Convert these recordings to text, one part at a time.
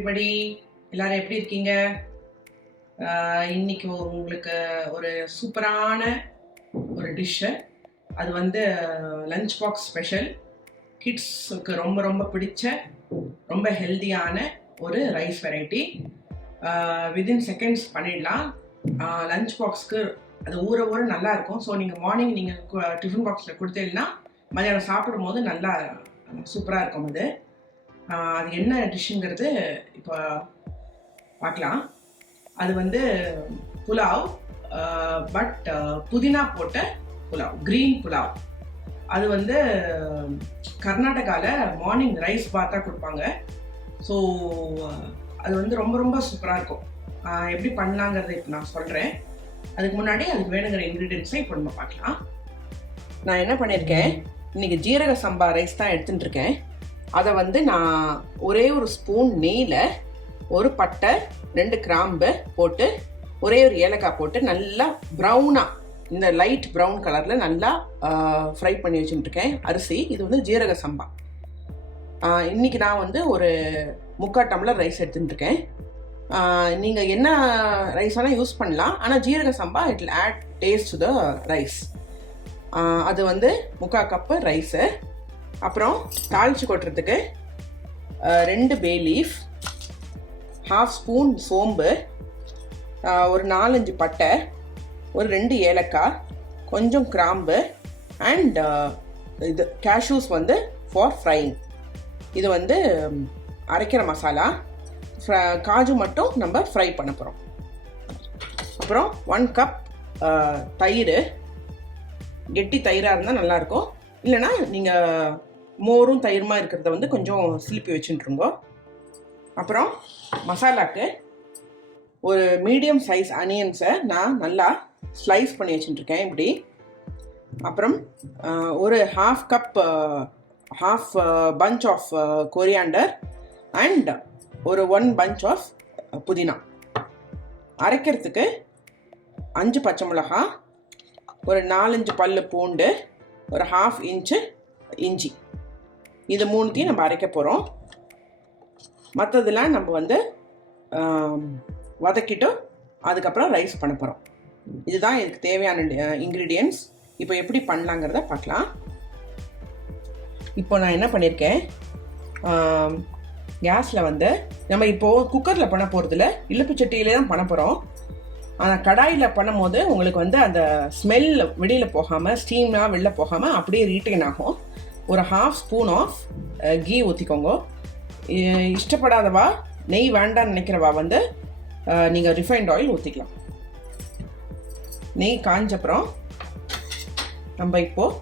Everybody எல்லாரும் எப்படி இருக்கீங்க? இன்னைக்கு உங்களுக்கு ஒரு சூப்பரான ஒரு டிஷ்ஷு. அது வந்து லஞ்ச் பாக்ஸ் ஸ்பெஷல். கிட்ஸுக்கு ரொம்ப ரொம்ப பிடிச்ச ரொம்ப ஹெல்தியான ஒரு ரைஸ் வெரைட்டி. வித்தின் செகண்ட்ஸ் பண்ணிடலாம். லஞ்ச் பாக்ஸ்க்கு அது ஊற ஊற நல்லா இருக்கும். ஸோ நீங்கள் மார்னிங் நீங்கள் டிஃபன் பாக்ஸில் கொடுத்தீங்கன்னா மதியானம் சாப்பிடும் போது நல்லா சூப்பராக இருக்கும். அது என்ன டிஷ்ஷுங்கிறது இப்போ பார்க்கலாம். அது வந்து புலாவ், பட் புதினா போட்ட புலாவ், க்ரீன் புலாவ். அது வந்து கர்நாடகாவில் மார்னிங் ரைஸ் பாத்தாக கொடுப்பாங்க. ஸோ அது வந்து ரொம்ப ரொம்ப சூப்பராக இருக்கும். எப்படி பண்ணலாங்கிறத இப்போ நான் சொல்கிறேன். அதுக்கு முன்னாடி அதுக்கு வேணுங்கிற இன்க்ரீடியன்ஸை இப்போ நம்ம பார்க்கலாம். நான் என்ன பண்ணியிருக்கேன், இன்றைக்கி ஜீரக சம்பா ரைஸ் தான் எடுத்துகிட்டு இருக்கேன். அதை வந்து நான் ஒரே ஒரு ஸ்பூன் நெய்யில் ஒரு பட்டை 2 கிராம்பு போட்டு ஒரே ஒரு ஏலக்காய் போட்டு நல்லா ப்ரௌனாக, இந்த லைட் ப்ரௌன் கலரில் நல்லா ஃப்ரை பண்ணி வச்சுட்டுருக்கேன் அரிசி. இது வந்து ஜீரக சம்பா. இன்றைக்கி நான் வந்து ஒரு 3/4 டம்ளர் ரைஸ் எடுத்துட்டுருக்கேன். நீங்கள் என்ன ரைஸ் வேணால் யூஸ் பண்ணலாம், ஆனால் jeeraga samba it will add taste to the rice. அது வந்து 3/4 கப்பு ரைஸு. அப்புறம் தாளித்து கொட்டுறதுக்கு 2 பே லீஃப், 1/2 ஸ்பூன் சோம்பு, ஒரு 4-5 பட்டை, ஒரு 2 ஏலக்காய், கொஞ்சம் கிராம்பு அண்ட் இது கேஷ்யூஸ் வந்து ஃபார் ஃப்ரைங். இது வந்து அரைக்கிற மசாலா. காஜு மட்டும் நம்ம ஃப்ரை பண்ண போகிறோம். அப்புறம் 1 கப் தயிர். கெட்டி தயிராக இருந்தால் நல்லாயிருக்கும், இல்லைனா நீங்கள் மோரும் தயிர்மா இருக்கிறத வந்து கொஞ்சம் சிலிப்பி வச்சுட்டுருங்கோ. அப்புறம் மசாலாக்கு ஒரு மீடியம் சைஸ் அனியன்ஸை நான் நல்லா ஸ்லைஸ் பண்ணி வச்சுட்டுருக்கேன் இப்படி. அப்புறம் ஒரு half bunch of coriander and ஒரு 1 bunch ஆஃப் புதினா. அரைக்கிறதுக்கு 5 பச்சை மிளகா, ஒரு 4-5 பல்லு பூண்டு, ஒரு 1/2 இன்ச்சு இஞ்சி. இது 3த்தையும் நம்ம அரைக்க போகிறோம். மற்றதெல்லாம் நம்ம வந்து வதக்கிட்டு அதுக்கப்புறம் ரைஸ் பண்ண போகிறோம். இதுதான் இதுக்கு தேவையான இன்க்ரீடியன்ட்ஸ். இப்போ எப்படி பண்ணலாங்கிறத பார்க்கலாம். இப்போ நான் என்ன பண்ணியிருக்கேன், கேஸில் வந்து நம்ம இப்போது குக்கரில் பண்ண போகிறதில்ல, இழுப்பு சட்டியிலே தான் பண்ண போகிறோம். ஆனால் கடாயில் பண்ணும் போது உங்களுக்கு வந்து அந்த ஸ்மெல் வெளியில் போகாமல், ஸ்டீம்லாம் வெளில போகாமல் அப்படியே ரீட்டைன் ஆகும். ஒரு 1/2 ஸ்பூன் ஆஃப் கீ ஊற்றிக்கோங்க. இஷ்டப்படாதவா, நெய் வேண்டான்னு நினைக்கிறவா வந்து நீங்கள் ரிஃபைண்ட் ஆயில் ஊற்றிக்கலாம். நெய் காஞ்சப்புறம் நம்ம இப்போது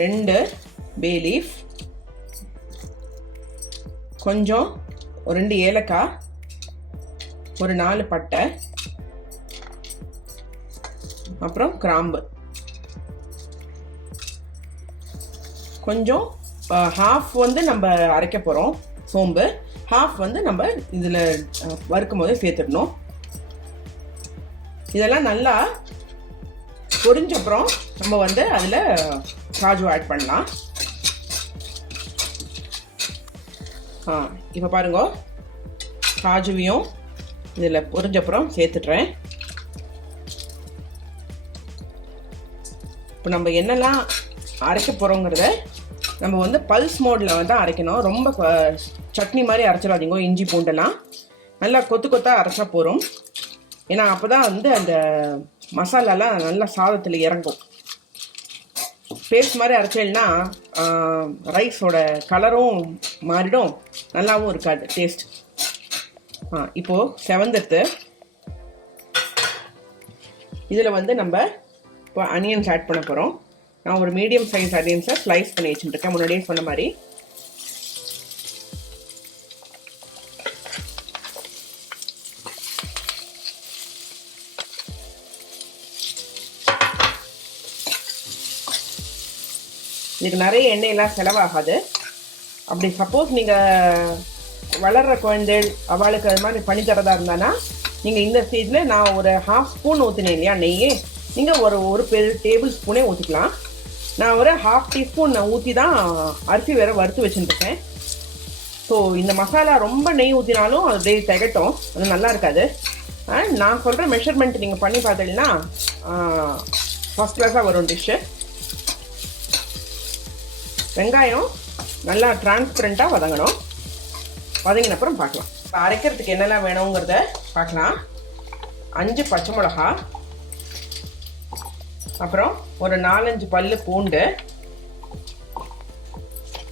2 பே லீஃப், கொஞ்சம் 2 ஏலக்காய், ஒரு 4 பட்டை, அப்புறம் கிராம்பு, கொஞ்சம் 1/2 வந்து நம்ம அரைக்க போகிறோம் சோம்பு, 1/2 வந்து நம்ம இதில் வறுக்கும் போதே சேர்த்துடணும். இதெல்லாம் நல்லா பொரிஞ்சப்புறம் நம்ம வந்து அதில் காஜு ஆட் பண்ணலாம். இப்போ பாருங்க, காஜுவையும் இதில் பொரிஞ்சப்புறம் சேர்த்துட்றேன். இப்போ நம்ம என்னெல்லாம் அரைக்க போகிறோங்கிறத நம்ம வந்து பல்ஸ் மோடில் வந்து அரைக்கணும். ரொம்ப சட்னி மாதிரி அரைச்சிடாதீங்க. இஞ்சி பூண்டெல்லாம் நல்லா கொத்து கொத்தாக அரைச்சா போகிறோம். ஏன்னா அப்போ தான் வந்து அந்த மசாலாலாம் நல்லா சாதத்தில் இறங்கும். பேஸ்ட் மாதிரி அரைச்சேன்னா ரைஸோட கலரும் மாறிடும், நல்லாவும் இருக்காது டேஸ்ட். இப்போது செவந்தத்து இதில் வந்து நம்ம இப்போ அனியன்ஸ் ஆட் பண்ண போகிறோம். நான் ஒரு மீடியம் சைஸ் அனியன்ஸை ஸ்லைஸ் பண்ணி வச்சுட்டுருக்கேன் முன்னாடியே சொன்ன மாதிரி. இதுக்கு நிறைய எண்ணெயெல்லாம் செலவாகாது. அப்படி சப்போஸ் நீங்கள் வளர்கிற குழந்தைகள் அவளுக்கு அது மாதிரி பண்ணி தரதா இருந்தானா நீங்கள் இந்த ஸ்டேஜில் நான் ஒரு 1/2 ஸ்பூன் ஊற்றினேன் இல்லையா நெய்யே, நீங்கள் ஒரு டேபிள் ஸ்பூனே ஊற்றிக்கலாம். நான் ஒரு 1/2 டீஸ்பூன் ஊற்றி தான் அரிசி வேறு வறுத்து வச்சுட்டுருக்கேன். ஸோ ஸோ இந்த மசாலா ரொம்ப நெய் ஊற்றினாலும் அது அப்படியே திகட்டும், அது நல்லா இருக்காது. நான் சொல்கிற மெஷர்மெண்ட் நீங்கள் பண்ணி பார்த்தீங்கன்னா ஃபஸ்ட் கிளாஸாக வரும் டிஷ்ஷு. வெங்காயம் நல்லா டிரான்ஸ்பரண்ட்டாக வதங்கணும். வதங்கின அப்புறம் பார்க்கலாம். இப்போ அரைக்கிறதுக்கு என்னெல்லாம் வேணுங்கிறத பார்க்கலாம். 5 பச்சை மிளகா, அப்புறம் ஒரு 4-5 பல்லு பூண்டு.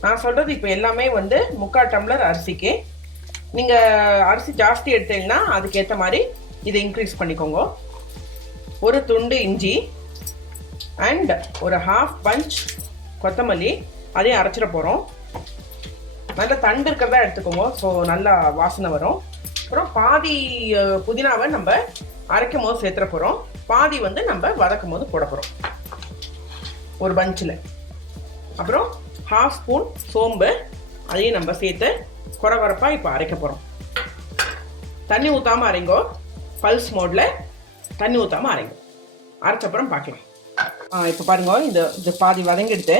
நான் சொல்கிறது இப்போ எல்லாமே வந்து 3/4 டம்ளர் அரிசிக்கு. நீங்கள் அரிசி ஜாஸ்தி எடுத்தீங்கன்னா அதுக்கேற்ற மாதிரி இதை இன்க்ரீஸ் பண்ணிக்கோங்க. ஒரு துண்டு இஞ்சி அண்ட் ஒரு 1/2 பஞ்ச் கொத்தமல்லி, அதையும் அரைச்சிட போகிறோம். நல்ல தண்டு இருக்கிறதா எடுத்துக்கோங்க, ஸோ நல்லா வாசனை வரும். அப்புறம் பாதி புதினாவை நம்ம அரைக்கும் போது சேர்த்துற போகிறோம், பாதி வந்து நம்ம வதக்கும் போது போட போகிறோம் ஒரு பஞ்சில். அப்புறம் 1/2 ஸ்பூன் சோம்பு, அதையும் நம்ம சேர்த்து குறப்பாக இப்போ அரைக்க போகிறோம். தண்ணி ஊற்றாமல் அரைங்கோ, பல்ஸ் மோடில் தண்ணி ஊற்றாமல் அரைங்க. அரைச்சப்புறம் பார்க்கலாம். இப்போ பாருங்க, இது பாதி வதங்கிடுது.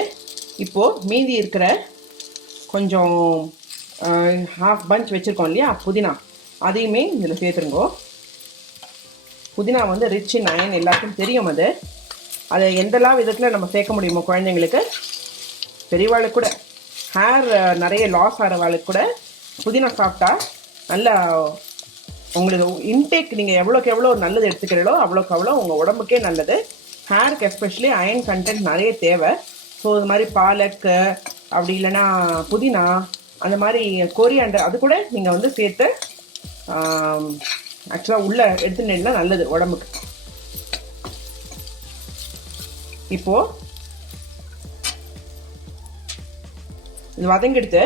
இப்போது மீதி இருக்கிற கொஞ்சம் 1/2 பஞ்ச் வச்சுருக்கோம் இல்லையா புதினா, அதையுமே இதில் சேர்த்துருங்கோ. புதினா வந்து ரிச் இன் அயன், எல்லாருக்கும் தெரியும். அதை எந்தெல்லாம் விதத்தில் நம்ம சேர்க்க முடியுமோ குழந்தைங்களுக்கு, பெரியவாளுக்கு கூட, ஹேர் நிறைய லாஸ் ஆகிறவாளுக்கு கூட புதினா சாப்பிட்டா நல்லா உங்களுக்கு இன்டேக், நீங்கள் எவ்வளோக்கு எவ்வளோ நல்லது எடுத்துக்கிறீங்களோ அவ்வளோக்கு அவ்வளோ உங்கள் உடம்புக்கே நல்லது. ஹேருக்கு எஸ்பெஷலி அயன் கண்டென்ட் நிறைய தேவை. ஸோ இது மாதிரி பாலக்கு, அப்படி இல்லைன்னா புதினா, அந்த மாதிரி கொரியாண்டர், அது கூட நீங்கள் வந்து சேர்த்து ஆக்சுவலாக உள்ளே எடுத்துனீங்கன்னா நல்லது உடம்புக்கு. இப்போது இது வதங்கிடுத்து.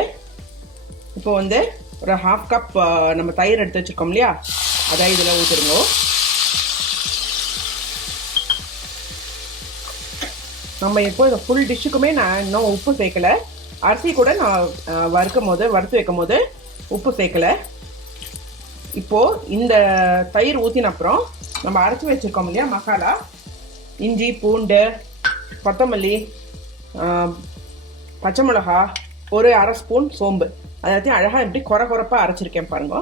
இப்போ வந்து ஒரு 1/2 கப் நம்ம தயிர் எடுத்து வச்சுருக்கோம் இல்லையா, அதை இதில் ஊற்றிடுங்க. நம்ம இப்போ இந்த ஃபுல் டிஷ்ஷுக்குமே நான் இன்னும் உப்பு சேர்க்கலை. அரிசி கூட நான் வறுத்து வைக்கும் போது உப்பு சேர்க்கலை. இப்போது இந்த தயிர் ஊற்றின அப்புறம் நம்ம அரைச்சி வச்சுருக்கோம் இல்லையா மசாலா, இஞ்சி, பூண்டு, கொத்தமல்லி, பச்சை மிளகா, ஒரு 1/2 ஸ்பூன் சோம்பு, அதாத்தையும் அழகாக இப்படி குறப்பாக அரைச்சிருக்கேன் பாருங்க.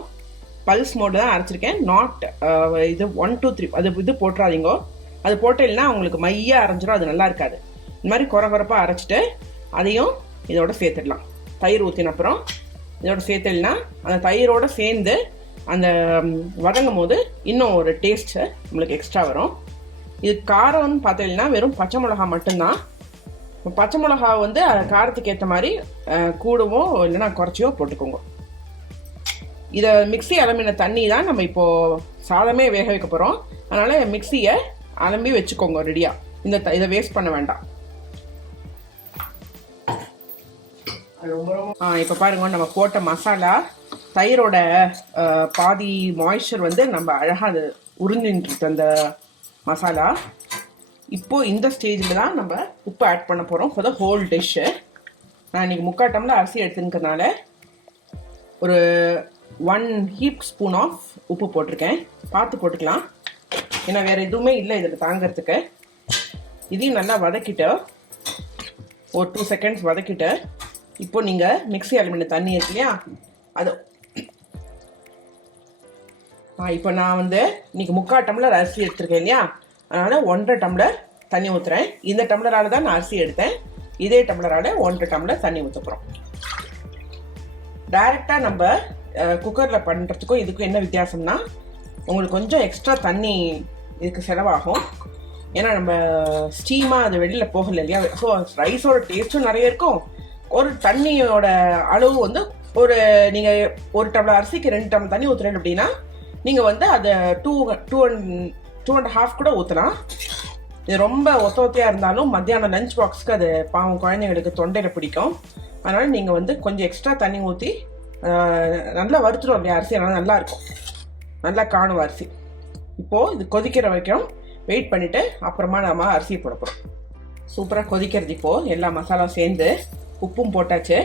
பல்ஸ் மோடு தான் அரைச்சிருக்கேன், நாட் இது 1 2 3 அது இது போட்டுறாதீங்க. அது போட்டேன்னா உங்களுக்கு மையாக அரைஞ்சிடும், அது நல்லா இருக்காது. இந்த மாதிரி குறப்பாக அரைச்சிட்டு அதையும் இதோட சேர்த்துடலாம். தயிர் ஊற்றின அப்புறம் இதோட சேர்த்துடனா அந்த தயிரோடு சேர்ந்து அந்த வதங்கும் போது இன்னும் ஒரு டேஸ்ட்டு நம்மளுக்கு எக்ஸ்ட்ரா வரும். இது காரம்னு பார்த்தீங்கன்னா வெறும் பச்சை மிளகா மட்டும்தான். பச்சை மிளகா வந்து காரத்துக்கு ஏற்ற மாதிரி கூடவோ இல்லைன்னா குறைச்சியோ போட்டுக்கோங்க. இதை மிக்ஸி அலம்பின தண்ணி தான் நம்ம இப்போது சாதமே வேக வைக்க போகிறோம். அதனால் மிக்ஸியை அலம்பி வச்சுக்கோங்க ரெடியாக. இதை வேஸ்ட் பண்ண வேண்டாம். இப்போ பாருங்க, நம்ம போட்ட மசாலா தயிரோட பாதி மாய்ஸ்சர் வந்து நம்ம அழகாக அது உறிஞ்சின்ட்டு அந்த மசாலா. இப்போது இந்த ஸ்டேஜில் தான் நம்ம உப்பு ஆட் பண்ண போகிறோம் ஃபார் த ஹோல் டிஷ்ஷு. நான் இன்றைக்கி 3/4 டம்ளர் அரிசி எடுத்துக்கிறதுனால ஒரு 1 ஹீப் ஸ்பூன் ஆஃப் உப்பு போட்டிருக்கேன். பார்த்து போட்டுக்கலாம், ஏன்னா வேறு எதுவுமே இல்லை இதில் தாங்கிறதுக்கு. இதையும் நல்லா வதக்கிட்டு ஒரு 2 செகண்ட்ஸ் வதக்கிட்டு இப்போ நீங்கள் மிக்ஸி அலுமினிய தண்ணி இருக்கு இல்லையா, அது இப்போ நான் வந்து இன்னைக்கு 3/4 டம்ளர் அரிசி எடுத்துருக்கேன் இல்லையா, அதனால் 1.5 டம்ளர் தண்ணி ஊற்றுறேன். இந்த டம்ளரால் தான் நான் அரிசி எடுத்தேன், இதே டம்ளரால் 1.5 டம்ளர் தண்ணி ஊற்றப்போகிறோம். டைரெக்டாக நம்ம குக்கரில் பண்ணுறதுக்கும் இதுக்கும் என்ன வித்தியாசம்னா, உங்களுக்கு கொஞ்சம் எக்ஸ்ட்ரா தண்ணி இதுக்கு செலவாகும். ஏன்னா நம்ம ஸ்டீமாக அது வெளியில் போகலை இல்லையா, ஸோ ரைஸோட டேஸ்ட்டும் நிறைய இருக்கும். ஒரு தண்ணியோட அளவு வந்து ஒரு நீங்கள் 1 டம்ளர் அரிசிக்கு 2 டம்ளர் தண்ணி ஊற்றுறேன் அப்படின்னா நீங்கள் வந்து அதை 2.5 கூட ஊற்றலாம். இது ரொம்ப ஒத்தையாக இருந்தாலும் மத்தியானம் லஞ்ச் பாக்ஸ்க்கு அது பாவம் குழந்தைங்களுக்கு தொண்டையில் பிடிக்கும். அதனால் நீங்கள் வந்து கொஞ்சம் எக்ஸ்ட்ரா தண்ணி ஊற்றி நல்லா வறுத்துடும் இல்லையா அரிசி, அதனால் நல்லாயிருக்கும், நல்லா காணும் அரிசி. இப்போது இது கொதிக்கிற வரைக்கும் வெயிட் பண்ணிவிட்டு அப்புறமா நம்ம அரிசி போட போகிறோம். சூப்பராக கொதிக்கிறது. இப்போது எல்லா மசாலாவும் சேர்ந்து உப்பும் போட்டாச்சு.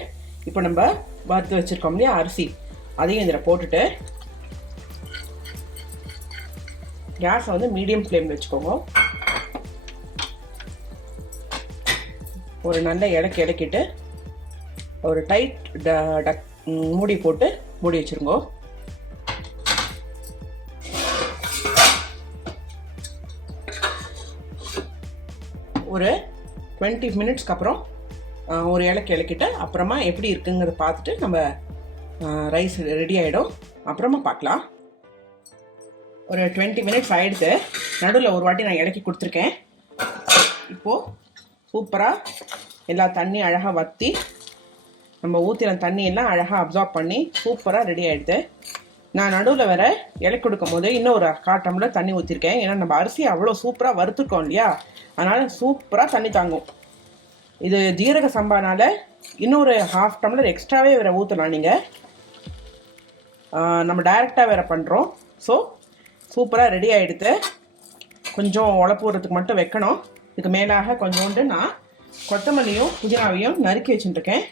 இப்போ நம்ம வறுத்து வச்சுருக்கோம் இல்லையா அரிசி, அதையும் இதில் போட்டுட்டு கேஸை வந்து மீடியம் ஃப்ளேமில் வச்சுக்கோங்க. ஒரு நல்ல இலக்கிட்டு ஒரு டைட் மூடி போட்டு மூடி வச்சுருங்கோ. ஒரு 20 மினிட்ஸ்க்கு அப்புறம் ஒரு இலக்கிட்டு அப்புறமா எப்படி இருக்குங்கிறத பார்த்துட்டு நம்ம ரைஸ் ரெடி ஆகிடும். அப்புறமா பார்க்கலாம். ஒரு 20 மினிட்ஸ் ஆகிடுது. நடுவில் ஒரு வாட்டி நான் இலக்கி கொடுத்துருக்கேன். இப்போது சூப்பராக எல்லா தண்ணி அழகாக வற்றி நம்ம ஊற்றின தண்ணியெல்லாம் அழகாக அப்சார்ப் பண்ணி சூப்பராக ரெடி ஆகிடுது. நான் நடுவில் வேற இலக்கி கொடுக்கும் போது இன்னும் ஒரு 1/4 டம்ளர் தண்ணி ஊற்றிருக்கேன். ஏன்னா நம்ம அரிசி அவ்வளோ சூப்பராக வறுத்துருக்கோம் இல்லையா, அதனால் சூப்பராக தண்ணி தாங்கும். இது ஜீரக சம்பானால இன்னொரு 1/2 டம்ளர் எக்ஸ்ட்ராவே வேற ஊற்றலாம் நீங்கள். நம்ம டைரெக்டாக வேறு பண்ணுறோம். ஸோ சூப்பராக ரெடி ஆகிடுது. கொஞ்சம் உழப்பு விடுறதுக்கு மட்டும் வைக்கணும். இதுக்கு மேலாக கொஞ்சோண்டு நான் கொத்தமல்லியும் புதினாவையும் நறுக்கி வச்சுட்டுருக்கேன்.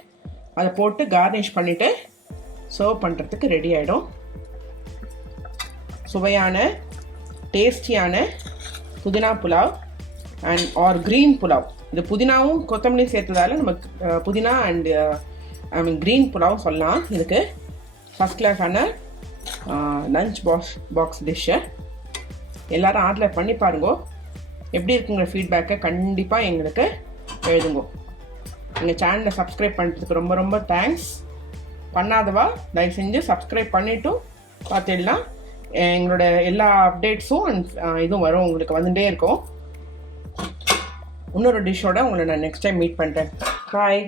அதை போட்டு கார்னிஷ் பண்ணிவிட்டு சர்வ் பண்ணுறதுக்கு ரெடி ஆகிடும். சுவையான டேஸ்டியான புதினா புலாவ் ஆர் க்ரீன் புலாவ். இது புதினாவும் கொத்தமல்லியும் சேர்த்ததால நமக்கு புதினா அண்ட் க்ரீன் புலாவும் சொல்லலாம். இதுக்கு ஃபஸ்ட் கிளாஸான லஞ்ச் பாக்ஸ் டிஷ்ஷு. எல்லோரும் ஆர்டர் பண்ணி பாருங்கோ. எப்படி இருக்குங்கிற ஃபீட்பேக்கை கண்டிப்பாக எங்களுக்கு எழுதுங்கோ. எங்கள் சேனலை சப்ஸ்கிரைப் பண்ணுறதுக்கு ரொம்ப ரொம்ப தேங்க்ஸ். பண்ணாதவா தயவு செஞ்சு சப்ஸ்கிரைப் பண்ணிவிட்டு பார்த்துடலாம். எங்களோட எல்லா அப்டேட்ஸும் இதுவும் வரும், உங்களுக்கு வந்துகிட்டே இருக்கும். இன்னொரு டிஷ்ஷோட உங்களை நான் நெக்ஸ்ட் டைம் மீட் பண்ணுறேன். பாய்.